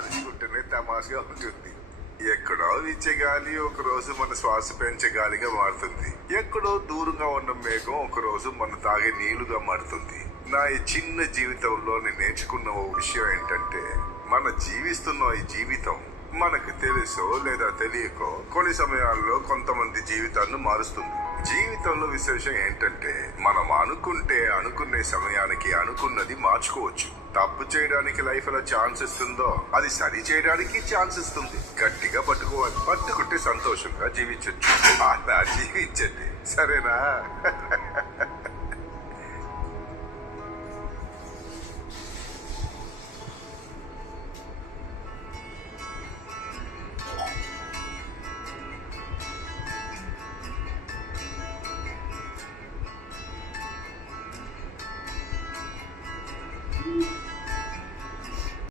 తలుచుకుంటేనే తమాషగా ఉంటుంది. ఎక్కడో వీచే గాలి ఒక రోజు మన శ్వాస పెంచే గాలిగా మారుతుంది. ఎక్కడో దూరంగా ఉన్న మేఘం ఒక రోజు మన తాగే నీళ్లుగా మారుతుంది. నా ఈ చిన్న జీవితంలో నేను నేర్చుకున్న ఓ విషయం ఏంటంటే, మన జీవిస్తున్న ఈ జీవితం మనకు తెలుసో లేదా తెలియకో కొన్ని సమయాల్లో కొంతమంది జీవితాన్ని మారుస్తుంది. జీవితంలో విశేషం ఏంటంటే, మనం అనుకునే సమయానికి అనుకున్నది మార్చుకోవచ్చు. తప్పు చేయడానికి లైఫ్ ఎలా ఛాన్స్ ఇస్తుందో అది సరి చేయడానికి ఛాన్స్ ఇస్తుంది. గట్టిగా పట్టుకోవాలి. పట్టుకుంటే సంతోషంగా జీవించొచ్చు. అలా జీవించండి, సరేనా?